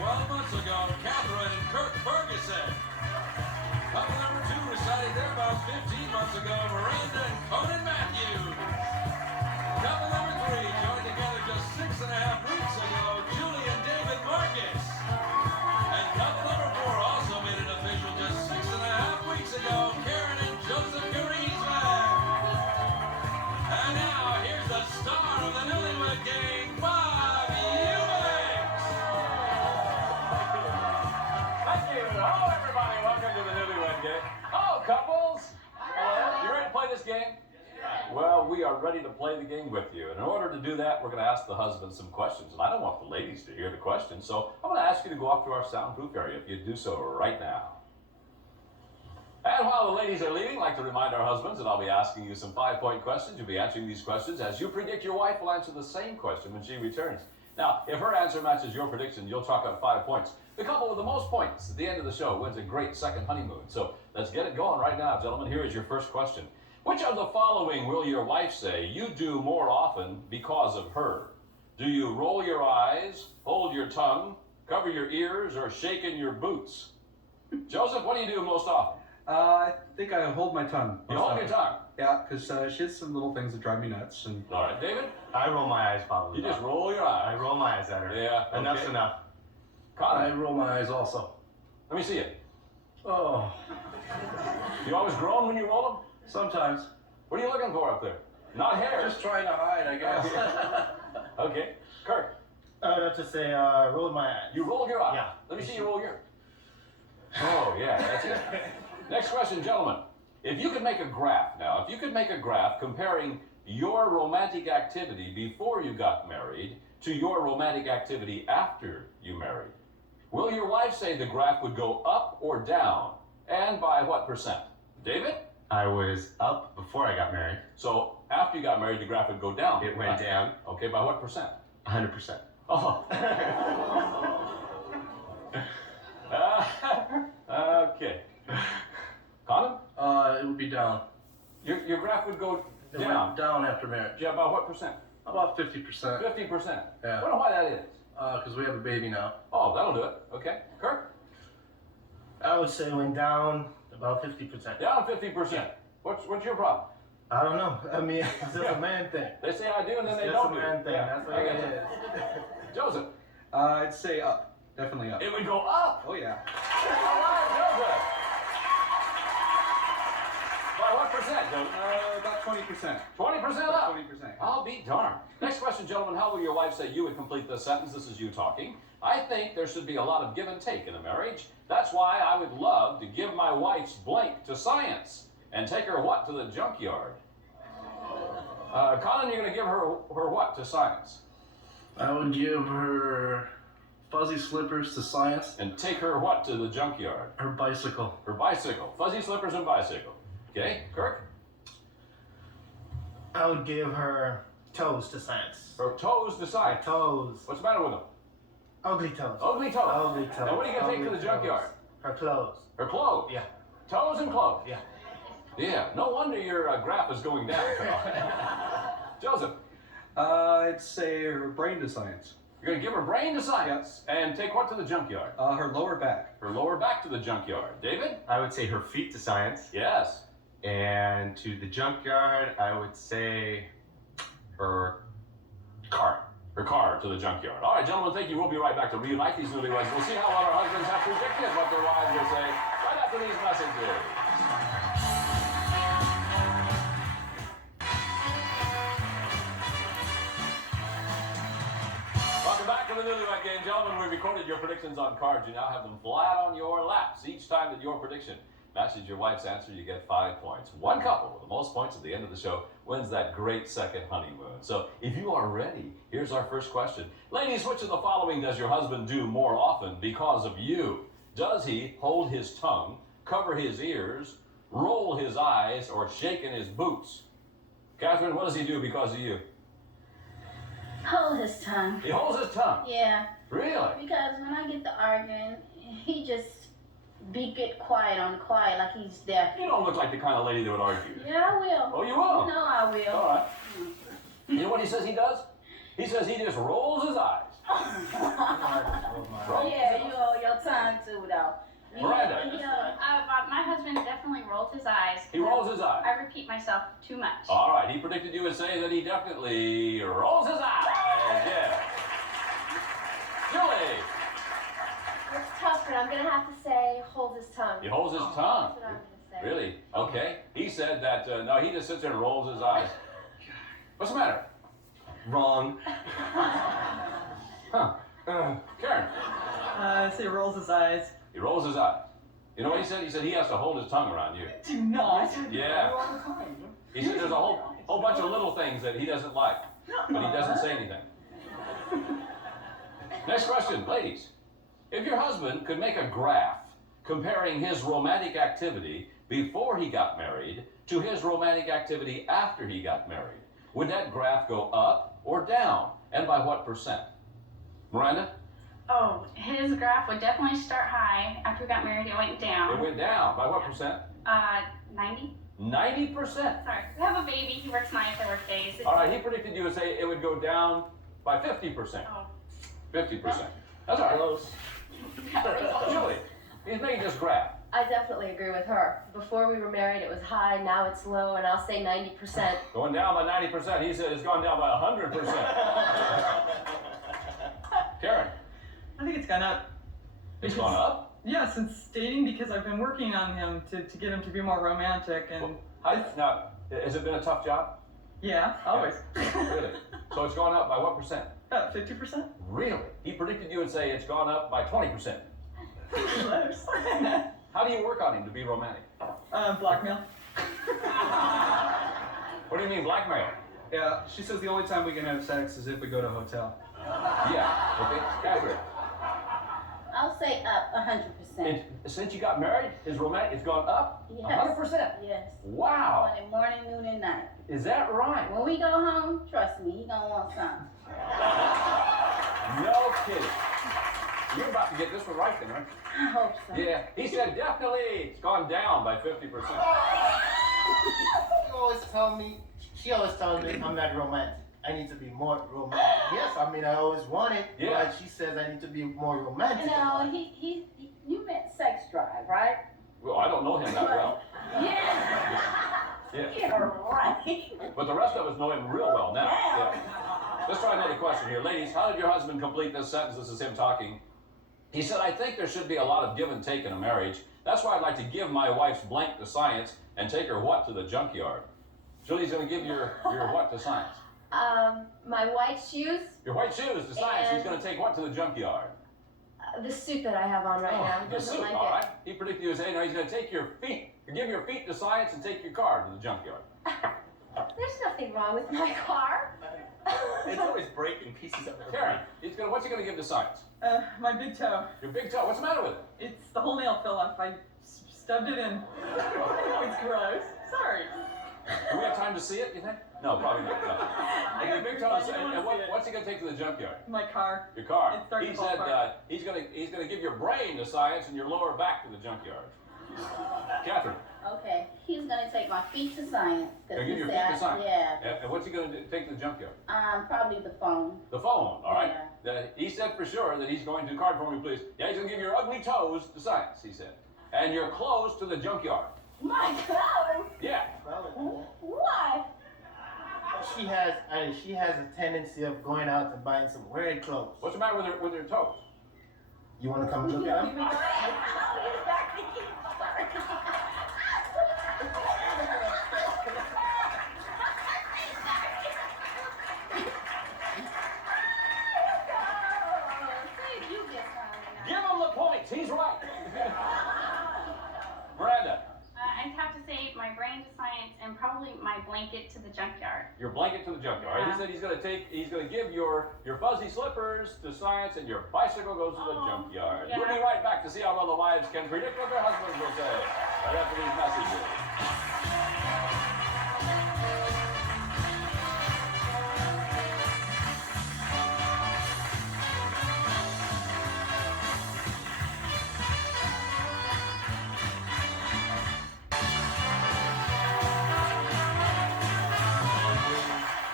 12 months ago, Catherine and Kirk Ferguson. Couple number 2 resided there about 15 months ago, Miranda and Conan Matthews. Couple number 3 joined together just 6.5 weeks ago, Julie and David Marcus. And couple number 4 also made it official just 6.5 weeks ago, Karen and Joseph Griezmann. And now, here's the star of the Newlywed Game, Bob Ewings. Thank you. Hello, everybody. Welcome to the Newlywed Game. Hello, couples. Hello. You ready to play this game? Well, we are ready to play the game with you. And in order to do that, we're going to ask the husbands some questions. And I don't want the ladies to hear the questions, so I'm going to ask you to go off to our soundproof area if you'd do so right now. And while the ladies are leaving, I'd like to remind our husbands that I'll be asking you some 5-point questions. You'll be answering these questions as you predict your wife will answer the same question when she returns. Now, if her answer matches your prediction, you'll chalk up 5 points. The couple with the most points at the end of the show wins a great second honeymoon. So let's get it going right now, gentlemen. Here is your first question. Which of the following will your wife say you do more often because of her? Do you roll your eyes, hold your tongue, cover your ears, or shake in your boots? Joseph, what do you do most often? I think I hold my tongue. You hold your tongue? Yeah, because she has some little things that drive me nuts. And all right, David? I roll my eyes probably. You just roll your eyes. I roll my eyes at her. Yeah. Enough's okay. enough. Connor? I roll my eyes also. Let me see it. Oh, You always groan when you roll them? sometimes. What are you looking for up there? Not hair. Just trying to hide, I guess. Okay. Kirk, I would have to say roll my eyes. you roll your eye. Yeah. Let me see you roll your. Oh, yeah, that's it. Next question, gentlemen. If you could make a graph now, if you could make a graph comparing your romantic activity before you got married to your romantic activity after you married, will your wife say the graph would go up or down, and by what percent? David? I was up before I got married. So after you got married, the graph would go down. It went down. Okay, by what percent? 100%. Oh. Okay. Colin? It would be down. Your graph would go It down. went down after marriage. Yeah, about what percent? About 50%. 50%. Yeah. I wonder why that is. Because we have a baby now. Oh, that'll do it. Okay. Kirk? I would say it went down about 50%. Down 50%. What's your problem? I don't know. I mean, it's just a man thing. They say I do and then It's they just don't a do. man thing. Yeah, That's what I it get you. is. Joseph? I'd say up. Definitely up. It would go up. Oh, yeah. All right, Joseph. By what percent, Joseph? About 20%. 20% About up. 20%. I'll be darned. Next question, gentlemen. How will your wife say you would complete this sentence? This is you talking. I think there should be a lot of give and take in a marriage. That's why I would love to give my wife's blank to science and take her what to the junkyard? Colin, you're going to give her what to science? I would give her fuzzy slippers to science. And take her what to the junkyard? Her bicycle. Her bicycle. Fuzzy slippers and bicycle. Okay, Kirk? I would give her toes to science. Her toes to science. Toes. What's the matter with them? Ugly toes. Ugly toes. Ugly toes. And what are you going to take to Ugly the junkyard? toes. Her clothes. Her clothes. Yeah. Toes and clothes. Yeah. Yeah. No wonder your graph is going down, Carl. Joseph, I'd say her brain to science. you're going to give her brain to science and take what to the junkyard? Her lower back. Her lower back to the junkyard. David? I would say her feet to science. Yes. And to the junkyard, I would say her car. Her car to the junkyard. All right, gentlemen, thank you. We'll be right back to reunite these newlyweds. We'll see how well our husbands have predicted what their wives will say right after these messages. Welcome back to the Newlywed Game. Gentlemen, we recorded your predictions on cards. You now have them flat on your laps. Each time that your prediction matches your wife's answer, you get 5 points. One couple with the most points at the end of the show wins that great second honeymoon. So if you are ready, here's our first question. Ladies, which of the following does your husband do more often because of you? Does he hold his tongue, cover his ears, roll his eyes, or shake in his boots? Catherine, what does he do because of you? Hold his tongue. He holds his tongue. Yeah, Really? because when I get to arguing, he just get quiet on the quiet like he's deaf. You don't look like the kind of lady that would argue. Yeah, I will. Oh, you will? No, I will. All right. You know what he says he does? He says he just rolls his eyes, Yeah, you owe your time too, though. Miranda. My husband definitely rolls his eyes. He rolls his eyes. I repeat myself too much. All right, he predicted you would say that he definitely rolls his eyes. Yeah. Julie. It's tough, but I'm gonna have to say holds his tongue. He holds his tongue. That's what I'm gonna say. Really? Okay. He said that, no, he just sits there and rolls his eyes. What's the matter? Wrong. Huh. Karen. I say rolls his eyes. He rolls his eyes. You know what he said? He said he has to hold his tongue around you. Do not. Yeah. He said there's a whole bunch of little things that he doesn't like, but he doesn't say anything. Next question, ladies. If your husband could make a graph comparing his romantic activity before he got married to his romantic activity after he got married, would that graph go up or down? And by what percent? Miranda? Oh, his graph would definitely start high. After we got married, it went down. It went down. By what percent? 90. 90%. Sorry, we have a baby. He works nights. I work days. All right, he predicted you would say it would go down by 50%. Oh. 50%. That's all right. Close. Julie, he's making this graph. I definitely agree with her. Before we were married, it was high. Now it's low, and I'll say 90%. Going down by 90%. He said it's gone down by 100%. Karen, I think it's gone up. it's gone up? Yeah, since dating, because I've been working on him to get him to be more romantic, and Now, has it been a tough job? yeah, always. Really? So it's gone up by what percent? About 50%. Really? He predicted you would say it's gone up by 20%. Close. How do you work on him to be romantic? Blackmail. What do you mean blackmail? Yeah, she says the only time we can have sex is if we go to a hotel. Yeah, okay. Catherine, I'll say up 100%. since you got married, his romantic, it's gone up? Yes. 100%? Yes. Wow. Morning, noon, and night. Is that right? When we go home, trust me, he gonna want something. No kidding. You're about to get this one right then, right? I hope so. Yeah, he said definitely it's gone down by 50%. She always tells me I'm not romantic. I need to be more romantic. Yes, I mean I always want it, Yeah. but she says I need to be more romantic. No, you meant sex drive, right? Well, I don't know him that well. Yeah. Yeah. Yeah, right. But the rest of us know him real well now. Yeah. Let's try another question here. Ladies, how did your husband complete this sentence? This is him talking. He said, I think there should be a lot of give and take in a marriage. That's why I'd like to give my wife's blank to science and take her what to the junkyard. Julie's going to give your what to science? My white shoes, Your white shoes to science. He's going to take what to the junkyard? the suit that I have on right now. He Your doesn't suit, like all it. right. He predicted you would say, no, he's going to take your feet. Give your feet to science and take your car to the junkyard. There's nothing wrong with my car. It's always breaking pieces of her. Karen, what's he going to give to science? My big toe. Your big toe. What's the matter with it? It's the whole nail fell off. I stubbed it in. Oh, it's gross. Sorry. Do we have time to see it, you think? No, probably not. No. And your big toe, and what's he going to take to the junkyard? My car. Your car. It's starting He to fall said apart. he's gonna give your brain to science and your lower back to the junkyard. Catherine, Okay, he's gonna take my feet to science. 'Cause He'll give he your said feet to science. Yeah. and what's he gonna take to the junkyard? Probably the phone. The phone, all right? He said for sure that he's going to, card for me please. Yeah, he's gonna give your ugly toes to science, he said. And your clothes to the junkyard. My clothes? Yeah. Why? She has a tendency of going out and buying some weird clothes. What's the matter with her toes? You want to come look at them? Give him the points, he's right. Miranda, I'd have to say my brain to science and probably my blanket to the junkyard. your blanket to the junkyard. Yeah. He said he's gonna give your fuzzy slippers to science and your bicycle goes to the junkyard. yeah. We'll be right back to see how well the wives can predict what their husbands will say. Right after these messages.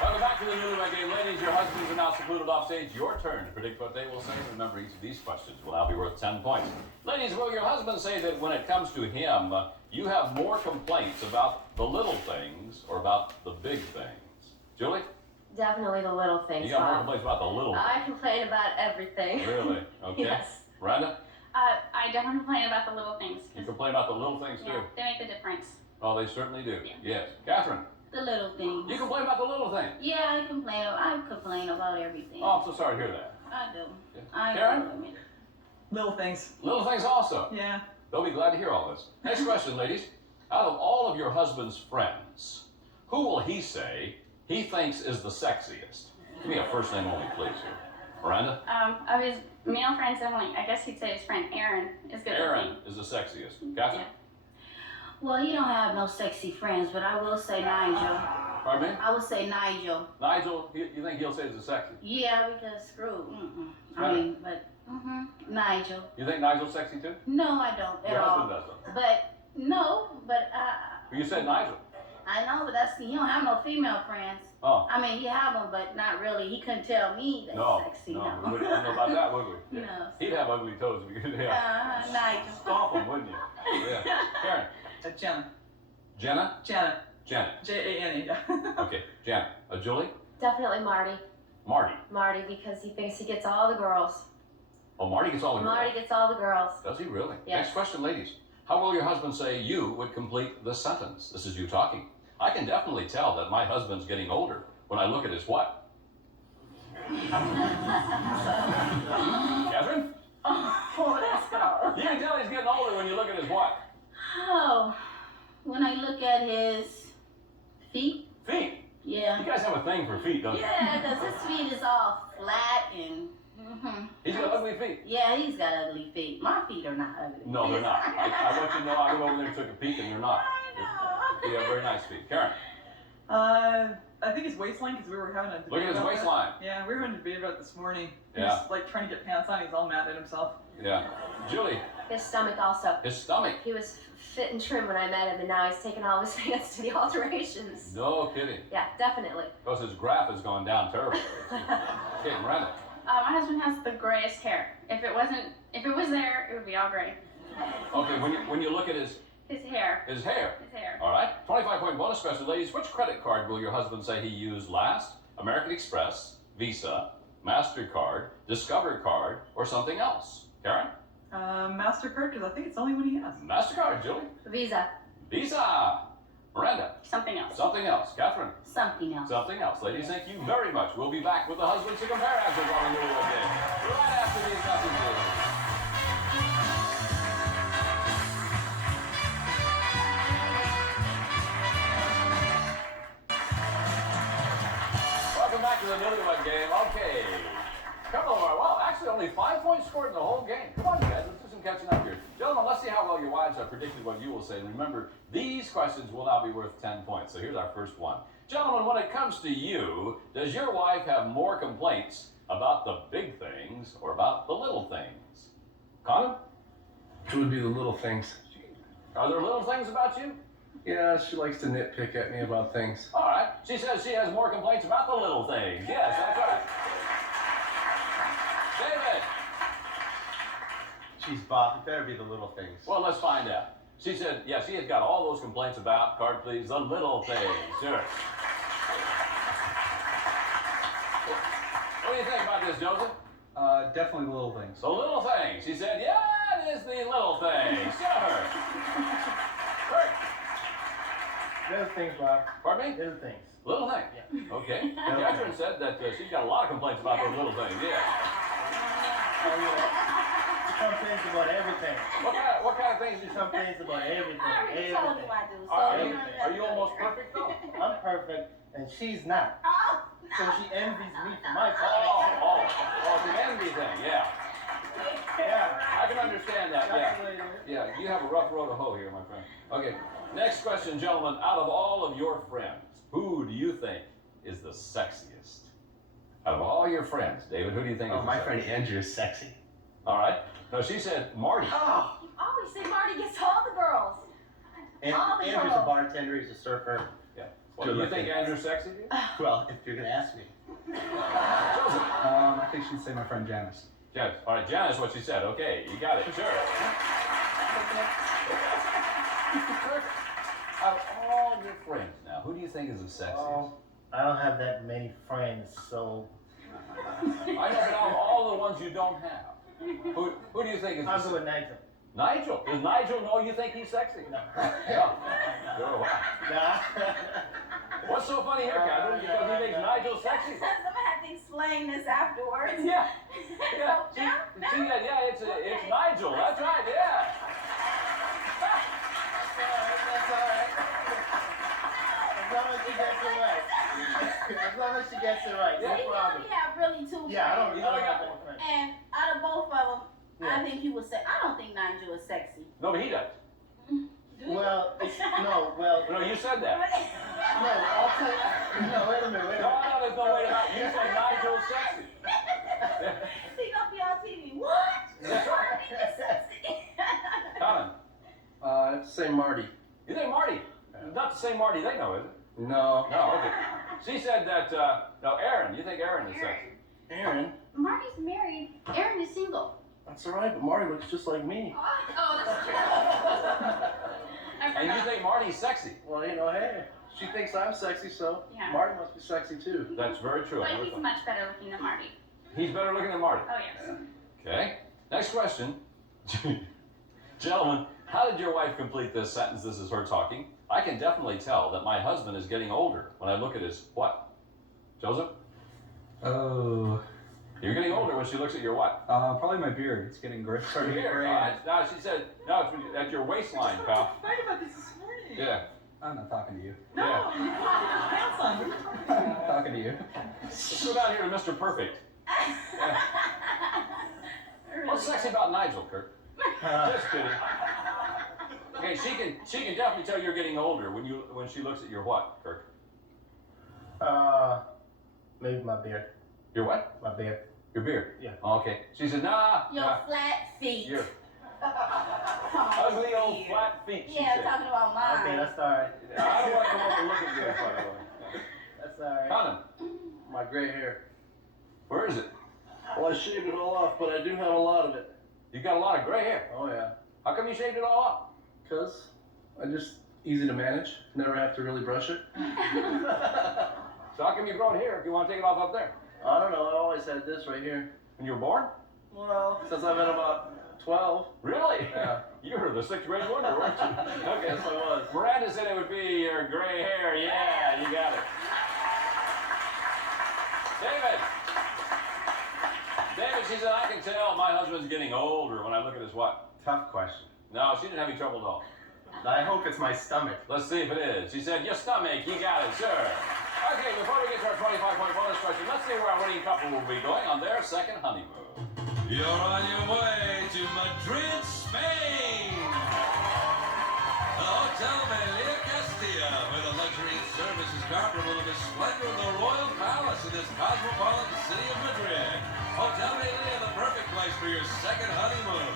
Welcome back to the Newlywed Game, ladies. ladies, your husbands are now secluded off stage. Your turn to predict what they will say. Remember, each of these questions will now be worth 10 points. Ladies, will your husband say that when it comes to him, you have more complaints about the little things or about the big things? Julie? Definitely the little things. You got more Bob. complaints about the little things. I complain about everything. Really? Okay. Yes. Miranda? I definitely complain about the little things. You complain about the little things too? Yeah, they make the difference. Oh, they certainly do. Yeah. Yes. Catherine? The little things. You complain about the little things? Yeah, I complain about everything. Oh, I'm so sorry to hear that. I do. Yeah. I Karen? do admit it. Little things. Little things also. Yeah. They'll be glad to hear all this. Next question, ladies. Out of all of your husband's friends, who will he say he thinks is the sexiest? Give me a first name only, please. Here. Miranda? Of his male friends, definitely, I guess he'd say his friend Aaron is good Aaron looking. is the sexiest. Catherine? Well, he don't have no sexy friends, but I will say Nigel. Pardon me? I would say Nigel. Nigel, you think he'll say is the sexy? Yeah, because screw. I mean, but Nigel. You think Nigel's sexy too? No, I don't at Your all. husband does though. But no, but You said Nigel. I know, but he don't have no female friends. Oh. I mean, he have them, but not really. He couldn't tell me that's No, sexy. no, we wouldn't know about that, would we? No. He'd have ugly toes if we could. Yeah. Nigel. Stomp them, wouldn't you? Yeah. Karen? Jenna. Jenna? Janet. Janet. J-A-N-E. Okay, Janet. Julie? Definitely Marty. Marty. Marty, because he thinks he gets all the girls. Oh, Marty gets all the Marty girls. gets all the girls. Does he really? Yes. Next question, ladies. How will your husband say you would complete the sentence? This is you talking. I can definitely tell that my husband's getting older when I look at his what? Catherine? Oh, let's go. You can tell he's getting older when you look at his what? Oh, when I look at his feet. Feet. Yeah. You guys have a thing for feet, don't you? Yeah, because his feet is all flat and. He's got ugly feet. Yeah, he's got ugly feet. My feet are not ugly. No, they're not. I want you to know I went over there and took a peek and they're not. I know. You have very nice feet. Karen? I think his waistline, because we were having a debate. Look at his about waistline. that. Yeah, we were having a debate about it this morning. He Yeah. was like trying to get pants on. He's all mad at himself. Yeah. Julie? His stomach also. His stomach. He was fit and trim when I met him, and now he's taken all his pants to the alterations. No kidding. Yeah, definitely. Because his graph has gone down terribly. Okay, Miranda? My husband has the grayest hair. If it was there, it would be all gray. Okay, when you look at his Hair. hair. His hair. All right. 25-point bonus question, ladies. Which credit card will your husband say he used last? American Express, Visa, MasterCard, Discover card, or something else? Karen? MasterCard, because I think it's the only one he has. MasterCard, Julie? Visa. Visa. Miranda? Something else. Something else. Catherine? Something else. Something else. Ladies, thank you very much. We'll be back with the husbands to compare answers on the Newlywed Game right after these messages. Welcome back to the Newlywed Game. Okay. Couple more. Well, actually, only 5 points scored in the whole game. Come on, you guys. Let's do some catching up here. Gentlemen, let's see how well your wives have predicted what you will say. And remember, these questions will now be worth 10 points. So here's our first one. Gentlemen, when it comes to you, does your wife have more complaints about the big things or about the little things? Connor? It would be the little things. Are there little things about you? Yeah, she likes to nitpick at me about things. All right. She says she has more complaints about the little things. Yes, that's right. David. Jeez, Bob, it better be the little things. Well, let's find out. She said, yeah, she had got all those complaints about, card please, the little things. Sure. What do you think about this, Joseph? Definitely the little things. The little things. She said, yeah, it is the little things. Sure. Great. Little things, Bob. Pardon me? Little things. Little things. Yeah. Okay. Catherine said that she's got a lot of complaints about those little things. Yeah. She complains about everything. What kind of things? She complains about everything. I already told you I do. So Are you almost perfect though? I'm perfect, and she's not. Oh, So she envies me for my perfection. Oh, it's an envy thing. Yeah. Yeah. I can understand that. That's Yeah. the way it is. Yeah, you have a rough road to hoe here, my friend. Okay, next question, gentlemen. Out of all of your friends, who do you think is the sexiest? Out of all your friends, David, who do you think is Oh, the my sexiest? friend Andrew is sexy. All right. No, she said Marty. Oh, you always say Marty gets all the girls. And All the Andrew's a girls. bartender, he's a surfer. Yeah. Well, Good you looking. think Andrew's sexy? Well, if you're gonna ask me. Joseph. I think she'd say my friend Janice. Janice. All right, Janice, what she said. Okay, you got it. Sure. Out of all your friends now, who do you think is the sexiest? Oh, I don't have that many friends, so I know, but out of all the ones you don't have, who do you think is I'll the go with Nigel. Nigel? Does Nigel know you think he's sexy? No. Yeah. Sure, wow. Nah. What's so funny here, Catherine? Because he thinks Nigel's sexy. I'm gonna have to explain this afterwards. Yeah. Yeah. So, now, Yeah, it's Nigel. That's right, yeah. That's all right. As long as she gets it right. As long as she gets it right. So No he problem. only have really two friends. Yeah, I don't have got more friends. And out of both of them, Yeah. I think he was I don't think Nigel is sexy. No, but he does. Well, No, you said that. no, I'll tell you. No, wait a minute. No, there's no way to know. You said Nigel's sexy. He gonna be on TV. What? That's I right. think he's sexy. Colin, I have to say Marty. you think Marty? Not the same Marty they know, is it? No. No, okay. She said that, no, Aaron. You think Aaron is sexy? Aaron? Marty's married. Aaron is single. That's alright, but Marty looks just like me. Oh, that's true. I And you forgot. think Marty's sexy? Well, you know, hey, she thinks I'm sexy, so Yeah. Marty must be sexy too. That's very true. I But never he's thought- much better looking than Marty. He's better looking than Marty. Oh, yes. Okay. Next question. Gentlemen, how did your wife complete this sentence? This is her talking. I can definitely tell that my husband is getting older when I look at his what? Joseph? Oh, You're getting older when she looks at your what? probably my beard. It's getting gray. Starting to get Here. gray. No, she said, no, it's at your waistline, pal. Right about this morning. Yeah. I'm not talking to you. No, Yeah. you put your pants on. I'm not talking to you. Let's go down here to Mr. Perfect. Yeah. What's sexy about Nigel, Kurt? Just kidding. Okay, she can definitely tell you're getting older when she looks at your what, Kirk? Maybe my beard. Your what? My beard. Your beard. Yeah. Oh, okay. She said, nah. Your nah. flat feet. Your Oh, ugly old dear. flat feet. She Yeah, said. talking about mine. Okay, that's alright. I don't want to come over and look at yours, by the way. That's alright. Conan, My gray hair. where is it? Well, I shaved it all off, but I do have a lot of it. You got a lot of gray hair. Oh yeah. How come you shaved it all off? Cause I just easy to manage. Never have to really brush it. So how come you grow it here if you want to take it off up there? I don't know. I always had this right here. When you were born? Well, since I've been about 12. Really? Yeah. You were the sixth grade wonder, weren't you? Okay. Yes, I was. Miranda said it would be your gray hair. Yeah, you got it. David, she said, I can tell my husband's getting older when I look at his what? Tough question. No, she didn't have any trouble at all. I hope it's my stomach. Let's see if it is. She said, your stomach, you got it, sir. Okay, before we get to our 25-point bonus question, let's see where our winning couple will be going on their second honeymoon. You're on your way to Madrid, Spain. The Hotel Melia Castilla, where the luxury and service is comparable to the splendor of the royal palace in this cosmopolitan city of Madrid. Hotel Melia, the perfect place for your second honeymoon.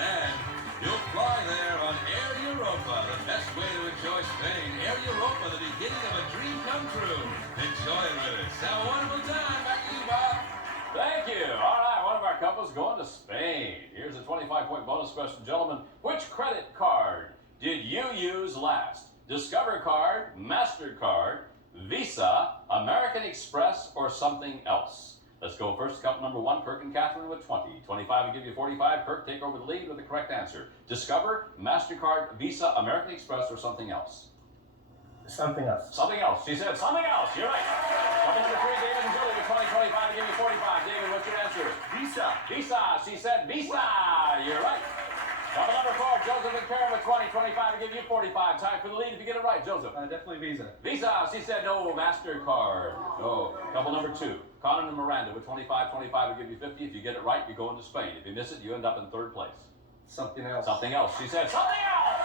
And you'll fly there on Air Europa, the best way to enjoy Spain. Air Europa, the beginning of a dream come true. Enjoy it with us. Have a wonderful time. Back to you, Bob. Thank you. All right, one of our couples going to Spain. Here's a 25-point bonus question, gentlemen. Which credit card did you use last? Discover card, MasterCard, Visa, American Express, or something else? Let's go first. Couple number one, Kirk and Catherine with 20. 25 will give you 45. Kirk, take over the lead with the correct answer. Discover, MasterCard, Visa, American Express, or something else? Something else. Something else. She said something else. You're right. Couple number three, David and Julie with 20, 25 will give you 45. David, what's your answer? Visa. Visa. She said Visa. You're right. Couple number four, Joseph and Karen with 20, 25 will give you 45. Time for the lead if you get it right, Joseph. Definitely Visa. Visa. She said no, MasterCard. No. Couple number two, Conan and Miranda with 25, 25 will give you 50. If you get it right, you go into Spain. If you miss it, you end up in third place. Something else. Something else. She said something else.